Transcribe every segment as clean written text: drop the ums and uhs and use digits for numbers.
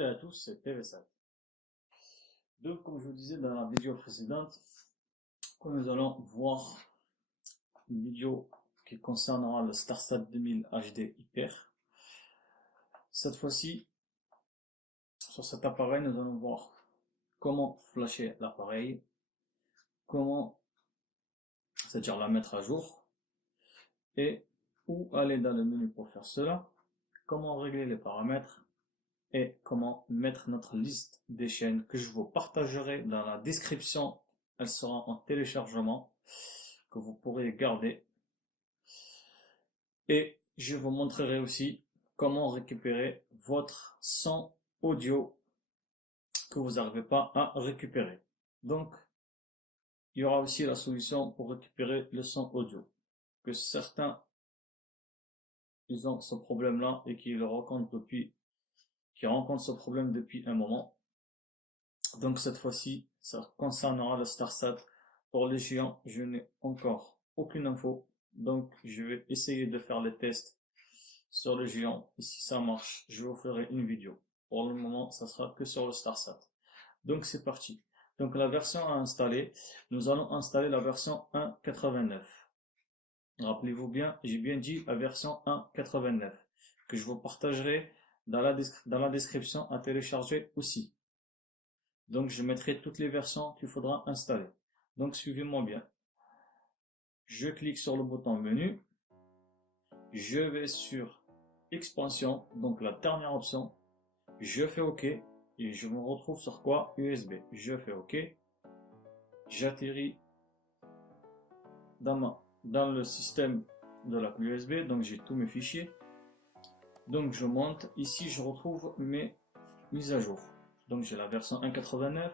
Salut à tous, c'est PVSat. Donc, comme je vous disais dans la vidéo précédente, que nous allons voir une vidéo qui concernera le StarSat 2000 HD Hyper. Cette fois-ci, sur cet appareil, nous allons voir comment flasher l'appareil, comment, c'est-à-dire la mettre à jour, et où aller dans le menu pour faire cela, comment régler les paramètres, et comment mettre notre liste des chaînes que je vous partagerai dans la description. Elle sera en téléchargement que vous pourrez garder, et je vous montrerai aussi comment récupérer votre son audio que vous n'arrivez pas à récupérer. Donc il y aura aussi la solution pour récupérer le son audio, que certains ils ont ce problème là et qui rencontrent ce problème depuis un moment. Donc cette fois-ci, ça concernera le StarSat. Pour les géants, je n'ai encore aucune info. Donc je vais essayer de faire les tests sur le géant. Et si ça marche, je vous ferai une vidéo. Pour le moment, ça sera que sur le StarSat. Donc c'est parti. Donc la version à installer, nous allons installer la version 1.89. Rappelez-vous bien, j'ai bien dit la version 1.89 que je vous partagerai dans la description à télécharger aussi. Donc je mettrai toutes les versions qu'il faudra installer. Donc suivez-moi bien. Je clique sur le bouton menu. Je vais sur expansion, donc la dernière option. Je fais OK et je me retrouve sur quoi? USB. Je fais OK. J'atterris dans le système de la clé USB, donc j'ai tous mes fichiers. Donc je monte. Ici je retrouve mes mises à jour. Donc j'ai la version 1.89.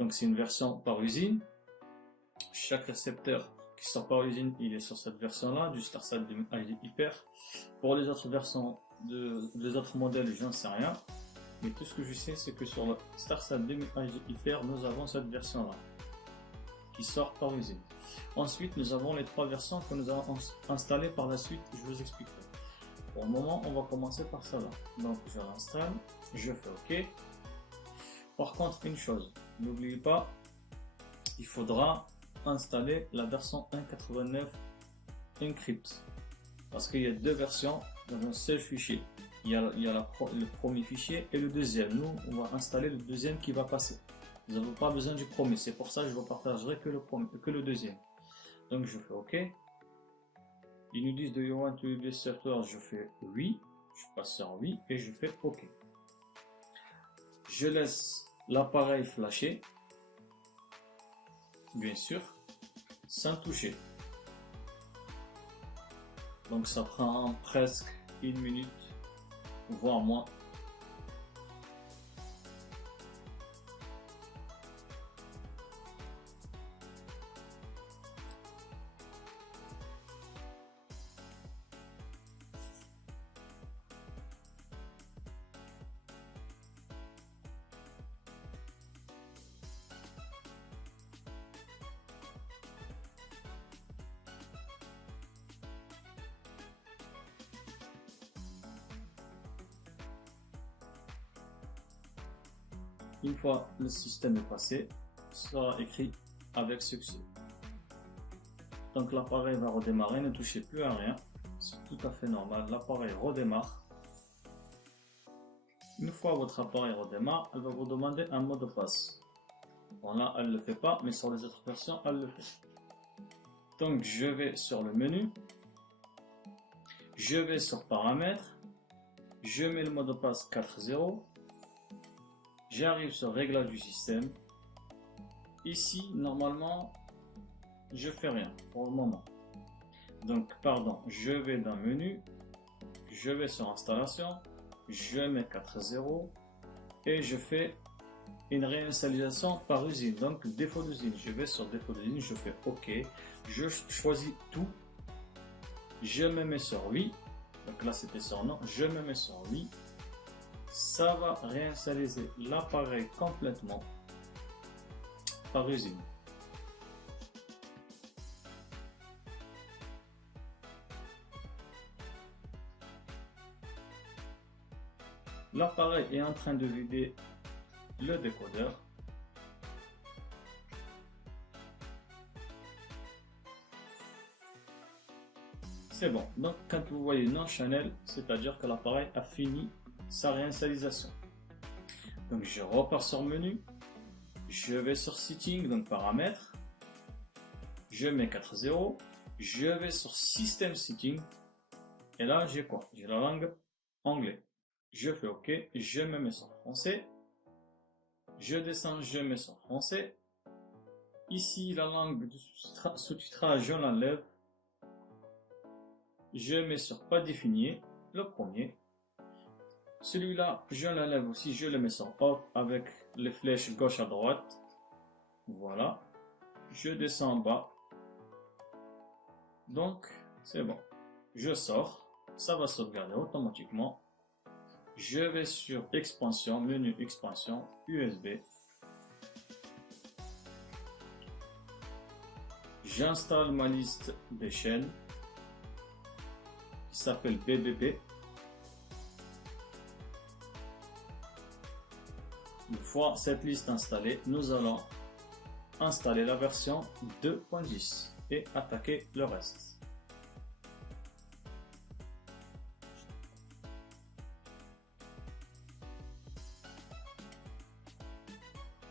Donc c'est une version par usine. Chaque récepteur qui sort par usine, il est sur cette version là du StarSat HD Hyper. Pour les autres versions les autres modèles, j'en sais rien, mais tout ce que je sais, c'est que sur le StarSat 2000 HD Hyper, nous avons cette version là qui sort par usine. Ensuite, nous avons les trois versions que nous allons installer par la suite. Je vous expliquerai. Pour le moment, on va commencer par ça là. Donc je l'installe, je fais OK. Par contre, une chose, n'oubliez pas, il faudra installer la version 1.89 Encrypt, parce qu'il y a deux versions dans un seul fichier. Il y a le premier fichier et le deuxième. Nous, on va installer le deuxième qui va passer. Vous n'avez pas besoin du premier, c'est pour ça que je vous partagerai que le deuxième. Donc je fais OK. Ils nous disent do you want to use this software? Je fais oui, je passe sur oui et je fais OK. Je laisse l'appareil flasher, bien sûr, sans toucher. Donc ça prend presque une minute, voire moins. Une fois le système est passé, sera écrit avec succès. Donc l'appareil va redémarrer, ne touchez plus à rien, c'est tout à fait normal. L'appareil redémarre. Une fois votre appareil redémarre, elle va vous demander un mot de passe. Bon là, elle ne le fait pas, mais sur les autres versions, elle le fait. Donc je vais sur le menu, je vais sur paramètres, je mets le mot de passe 4.0. J'arrive sur réglage du système. Ici, normalement, je fais rien pour le moment. Donc, pardon, je vais dans menu, je vais sur installation, je mets 4.0 et je fais une réinstallation par usine. Donc, défaut d'usine. Je vais sur défaut d'usine, je fais OK. Je choisis tout. Je me mets sur oui. Donc là, c'était sur non. Je me mets sur oui. Ça va réinstaller l'appareil complètement par usine. L'appareil est en train de vider le décodeur. C'est bon. Donc, quand vous voyez non channel, c'est-à-dire que l'appareil a fini sa réinitialisation. Donc, je repars sur menu. Je vais sur setting, donc paramètres. Je mets 4.0. Je vais sur système setting. Et là, j'ai quoi? J'ai la langue anglais. Je fais OK. Je me mets sur français. Je descends, je mets sur français. Ici, la langue de sous-titrage, je l'enlève. Je mets sur pas défini, le premier. Celui-là, je l'enlève aussi, je le mets sur off avec les flèches gauche à droite. Voilà. Je descends en bas. Donc, c'est bon. Je sors. Ça va sauvegarder automatiquement. Je vais sur expansion, menu expansion, USB. J'installe ma liste des chaînes qui s'appelle BBB. Une fois cette liste installée, nous allons installer la version 2.10 et attaquer le reste.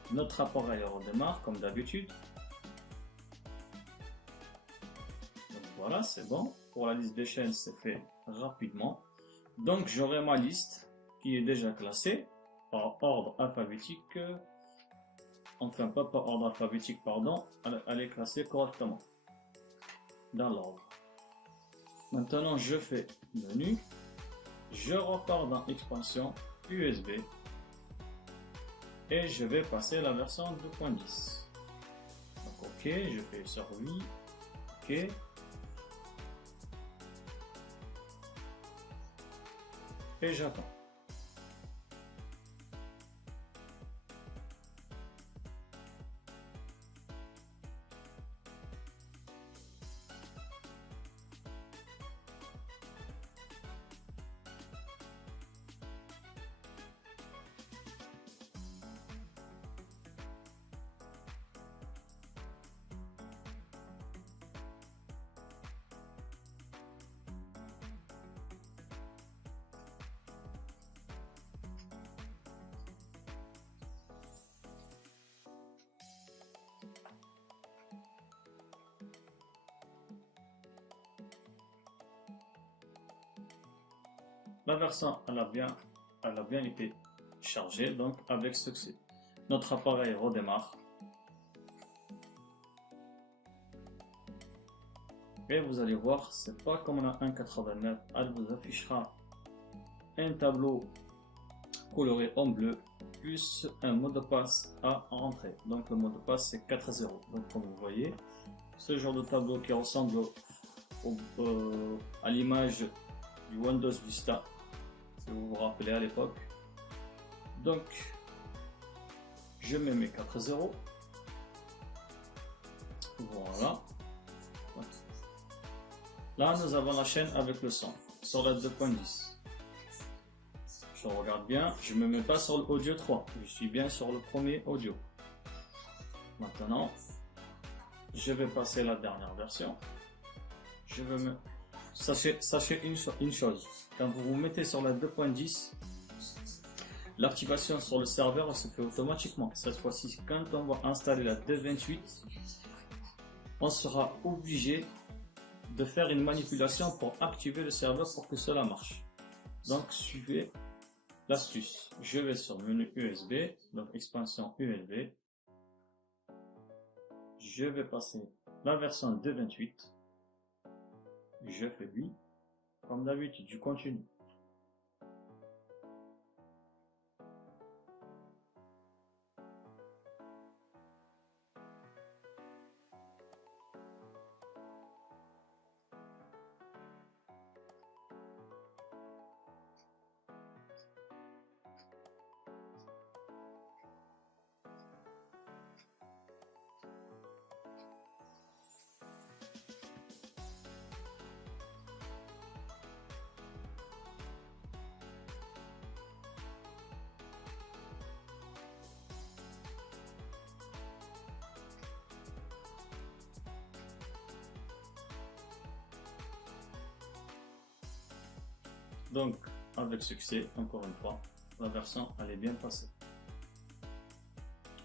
Notre appareil redémarre comme d'habitude. Voilà, c'est bon. Pour la liste des chaînes, c'est fait rapidement. Donc, j'aurai ma liste qui est déjà classée par ordre alphabétique. Enfin, pas par ordre alphabétique, pardon. Elle est classée correctement dans l'ordre. Maintenant, je fais menu. Je repars dans expansion USB. Et je vais passer la version 2.10. Donc, OK, je fais sur oui. OK. Et j'attends. La version elle a bien été chargée, donc avec succès. Notre appareil redémarre. Et vous allez voir, c'est pas comme on a 1.89, elle vous affichera un tableau coloré en bleu plus un mot de passe à rentrer. Donc le mot de passe c'est 4.0. Donc comme vous voyez, ce genre de tableau qui ressemble à l'image du Windows Vista, si vous vous rappelez à l'époque. Donc je mets mes 4.0. Voilà. Là nous avons la chaîne avec le son sur la 2.10. Je regarde bien, je ne me mets pas sur l'audio 3, je suis bien sur le premier audio. Maintenant, je vais passer la dernière version. Je vais me... Sachez une chose, quand vous vous mettez sur la 2.10, l'activation sur le serveur se fait automatiquement. Cette fois-ci, quand on va installer la 2.28, on sera obligé de faire une manipulation pour activer le serveur pour que cela marche. Donc, suivez l'astuce. Je vais sur menu USB, donc expansion USB. Je vais passer la version 2.28. Je fais oui. Comme d'habitude, je continue. Donc, avec succès, encore une fois, la version elle est bien passée.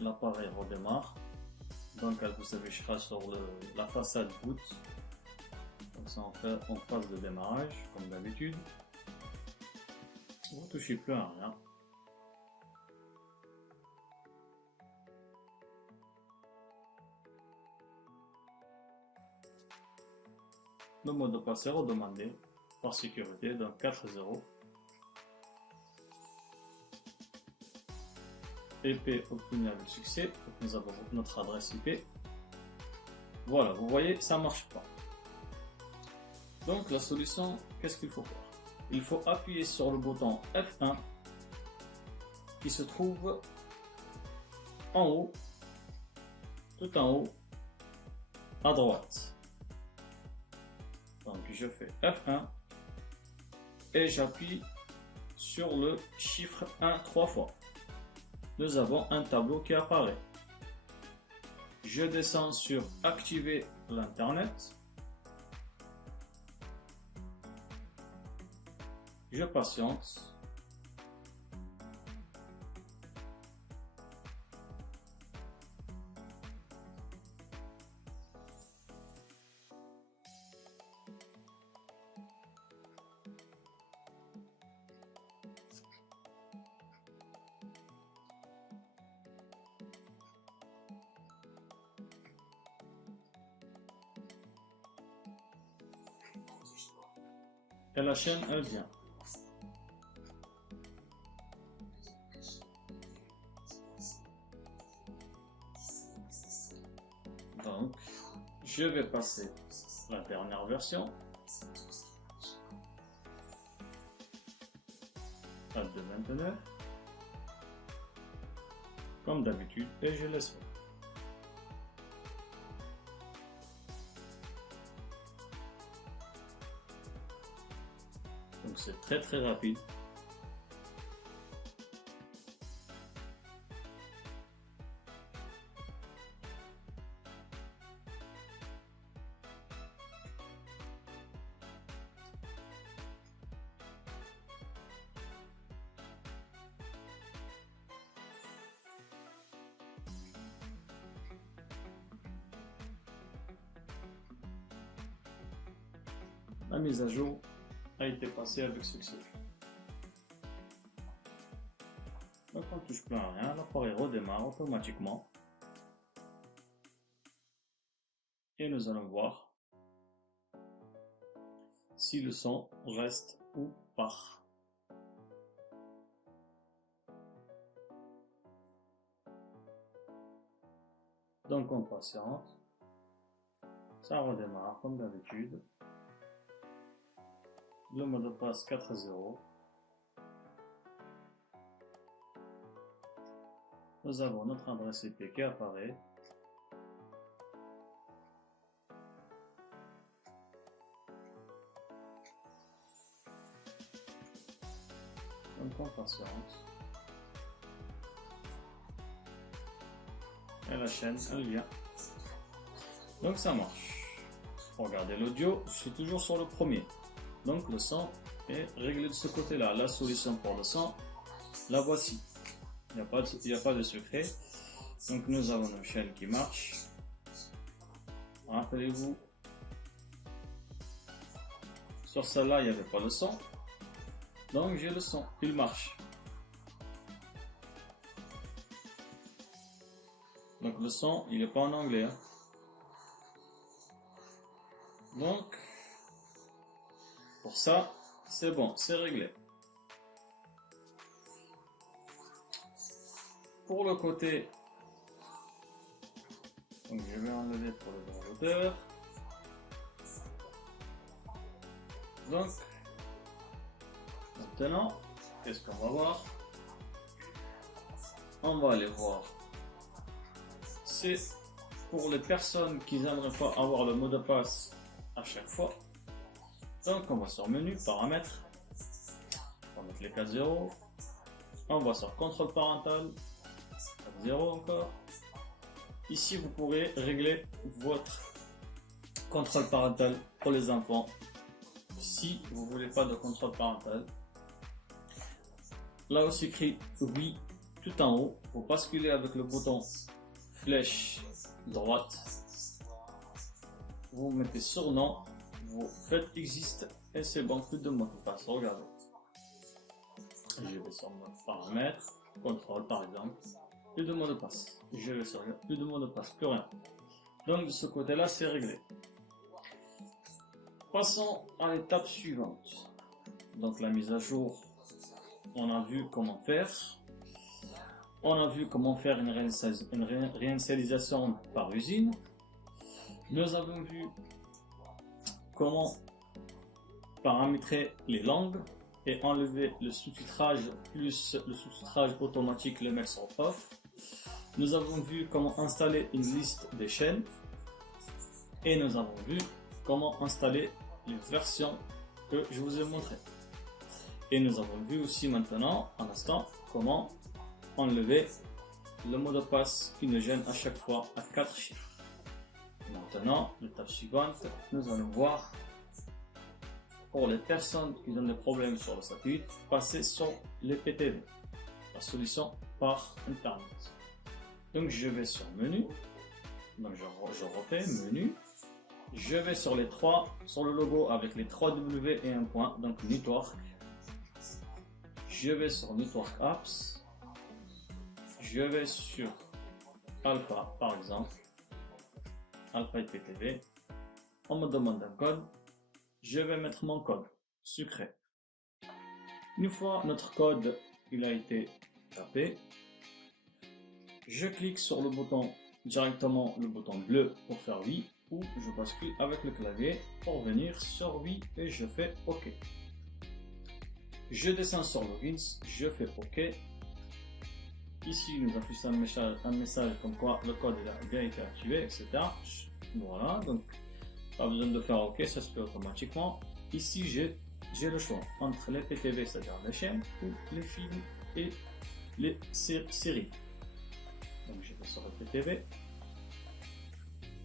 L'appareil redémarre. Donc, elle vous affichera sur la façade boot. Donc, ça en fait en phase de démarrage, comme d'habitude. Vous ne touchez plus à rien. Le mot de passe est redemandé par sécurité, donc 4.0. IP obtenu avec succès, donc nous avons notre adresse IP. Voilà, vous voyez, ça marche pas. Donc la solution, qu'est-ce qu'il faut faire? Il faut appuyer sur le bouton F1 qui se trouve en haut, tout en haut, à droite. Donc je fais F1 et j'appuie sur le chiffre 1 3 fois. Nous avons un tableau qui apparaît. Je descends sur activer l'internet. Je patiente. Et la chaîne, elle vient. Donc, je vais passer la dernière version. Celle de 29. Comme d'habitude, et je laisse faire. Donc c'est très très rapide. La mise à jour a été passée avec succès. Donc on ne touche plus à rien, l'appareil redémarre automatiquement. Et nous allons voir si le son reste ou part. Donc on patiente. Ça redémarre comme d'habitude. Le mot de passe 4.0. Nous avons notre adresse IP qui apparaît. Donc on patiente. Et la chaîne, elle vient. Donc ça marche. Regardez l'audio, je suis toujours sur le premier. Donc le son est réglé de ce côté-là. La solution pour le son, la voici. Il n'y a pas de secret. Donc nous avons une chaîne qui marche. Rappelez-vous, sur celle-là, il n'y avait pas le son. Donc j'ai le son, il marche. Donc le son, il n'est pas en anglais. Hein. Donc, pour ça, c'est bon, c'est réglé. Pour le côté, donc je vais enlever pour le développeur. Donc, maintenant, qu'est-ce qu'on va voir? On va aller voir. C'est pour les personnes qui n'aimeraient pas avoir le mot de passe à chaque fois. Donc on va sur menu, paramètres, on va mettre les 4.0, on va sur contrôle parental, 4.0 encore. Ici vous pourrez régler votre contrôle parental pour les enfants si vous voulez pas de contrôle parental, là où c'est écrit oui tout en haut, vous basculez avec le bouton flèche droite, vous mettez sur non, vous faites existe et c'est bon, plus de mot de passe. Regardez, je vais sur mon paramètres, contrôle par exemple, plus de mot de passe, je vais sur plus de mot de passe, plus rien. Donc de ce côté là c'est réglé. Passons à l'étape suivante. Donc la mise à jour, on a vu comment faire. On a vu comment faire une réinitialisation par usine. Nous avons vu comment paramétrer les langues et enlever le sous-titrage plus le sous-titrage automatique, le mettre sur off. Nous avons vu comment installer une liste des chaînes et nous avons vu comment installer les versions que je vous ai montrées. Et nous avons vu aussi maintenant, un instant, comment enlever le mot de passe qui nous gêne à chaque fois à 4 chiffres. Maintenant, l'étape suivante, nous allons voir pour les personnes qui ont des problèmes sur le satellite, passer sur les PTV, la solution par internet. Donc je vais sur menu, donc je refais menu, je vais sur les trois, sur le logo avec les 3 W et un point, donc Network. Je vais sur Network Apps, je vais sur Alpha par exemple, Alpha IPTV, on me demande un code, je vais mettre mon code secret. Une fois notre code il a été tapé, je clique sur le bouton directement, le bouton bleu pour faire oui, ou je bascule avec le clavier pour venir sur oui et je fais OK. Je descends sur Logins, je fais OK. Ici, nous affiche un message comme quoi le code a bien été activé, etc. Voilà, donc pas besoin de faire OK, ça se fait automatiquement. Ici, j'ai le choix entre les PTV, c'est-à-dire les chaînes, ou les films et les séries. Donc, je vais sur le PTV.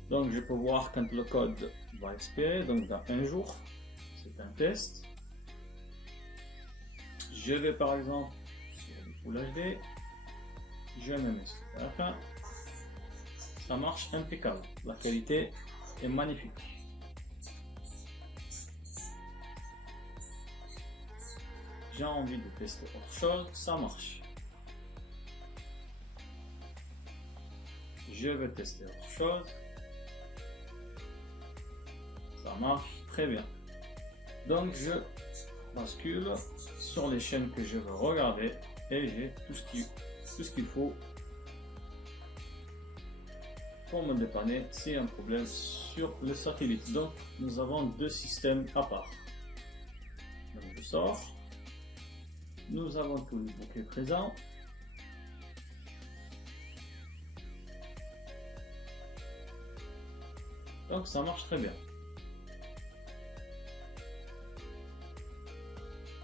Donc, je peux voir quand le code va expirer, donc dans un jour. C'est un test. Je vais par exemple sur le Full HD. Je mets mes scripts à la fin. Ça marche impeccable. La qualité est magnifique. J'ai envie de tester autre chose, ça marche. Je vais tester autre chose. Ça marche très bien. Donc je bascule sur les chaînes que je veux regarder et j'ai tout ce qu'il faut pour me dépanner s'il y a un problème sur le satellite. Donc nous avons deux systèmes à part. Donc je sors. Nous avons tout le bouquet présent. Donc ça marche très bien.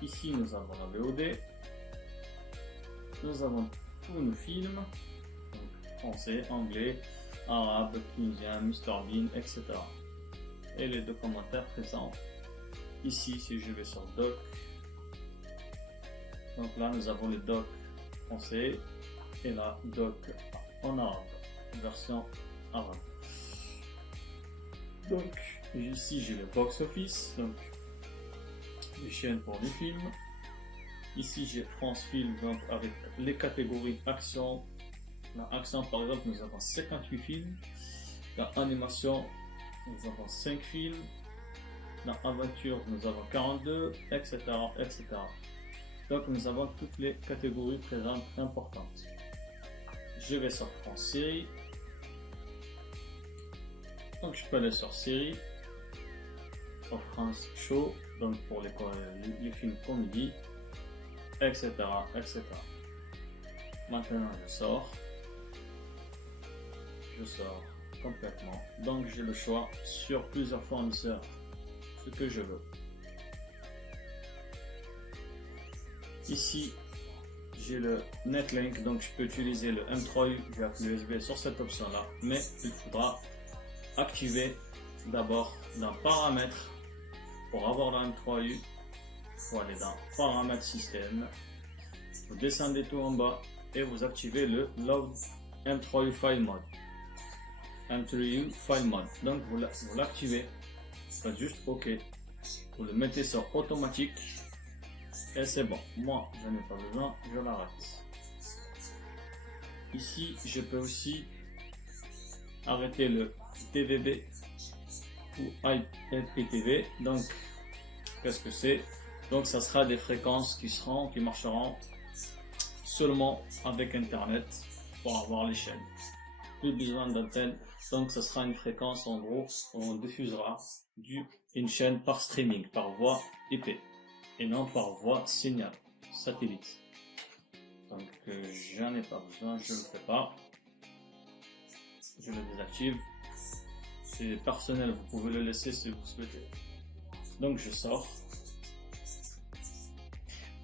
Ici nous avons la VOD. Nous avons tous nos films, donc français, anglais, arabe, tunisien, Mr Bean, etc. Et les deux commentaires présents. Ici, si je vais sur Doc, donc là nous avons le Doc français et la Doc en arabe, version arabe. Donc ici j'ai le box office, donc les chaînes pour les films. Ici j'ai France Film, donc avec les catégories action. Dans action par exemple nous avons 58 films. Dans animation nous avons 5 films. Dans aventure nous avons 42, etc., etc. Donc nous avons toutes les catégories présentes importantes. Je vais sur France Série. Donc je peux aller sur Série, sur France Show, donc pour les films comédie, etc., etc. Maintenant je sors complètement. Donc j'ai le choix sur plusieurs fournisseurs, ce que je veux. Ici j'ai le Netlink, donc je peux utiliser le M3U via l'USB sur cette option là, mais il faudra activer d'abord dans paramètres pour avoir la M3U, il faut aller dans Paramètres système, vous descendez tout en bas et vous activez le Load M3U File Mode. M3U File Mode. Donc vous l'activez, faites juste OK. Vous le mettez sur automatique et c'est bon. Moi, je n'ai pas besoin, je l'arrête. Ici, je peux aussi arrêter le TVB ou IPTV. Donc, qu'est-ce que c'est? Donc, ça sera des fréquences qui marcheront seulement avec Internet pour avoir les chaînes. Plus besoin d'antenne. Donc, ça sera une fréquence, en gros, on diffusera une chaîne par streaming, par voie IP et non par voie signal satellite. Donc, j'en ai pas besoin, je le fais pas. Je le désactive. C'est personnel, vous pouvez le laisser si vous souhaitez. Donc, je sors.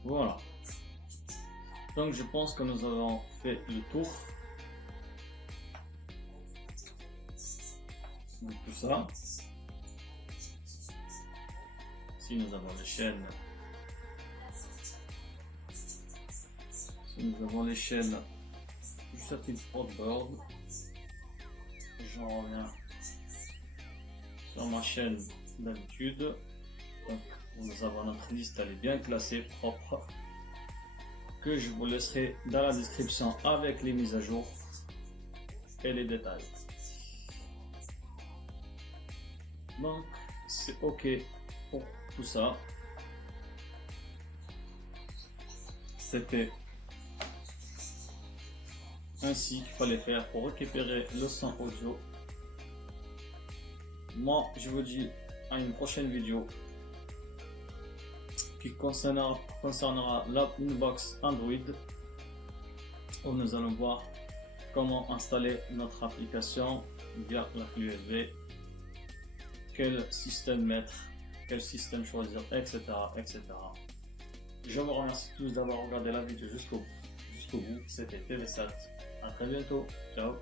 Voilà. Donc, je pense que nous avons fait le tour de tout ça. Si nous avons les chaînes, du satellite Broadband, j'en reviens sur ma chaîne d'habitude. Donc, nous avons notre liste, elle est bien classée, propre, que je vous laisserai dans la description avec les mises à jour et les détails. Donc, c'est OK pour tout ça. C'était ainsi qu'il fallait faire pour récupérer le son audio. Moi, je vous dis à une prochaine vidéo qui concernera la Inbox Android, où nous allons voir comment installer notre application via la clé USB, quel système mettre, quel système choisir, etc., etc. Je vous remercie tous d'avoir regardé la vidéo jusqu'au bout. C'était TVSat. À très bientôt. Ciao.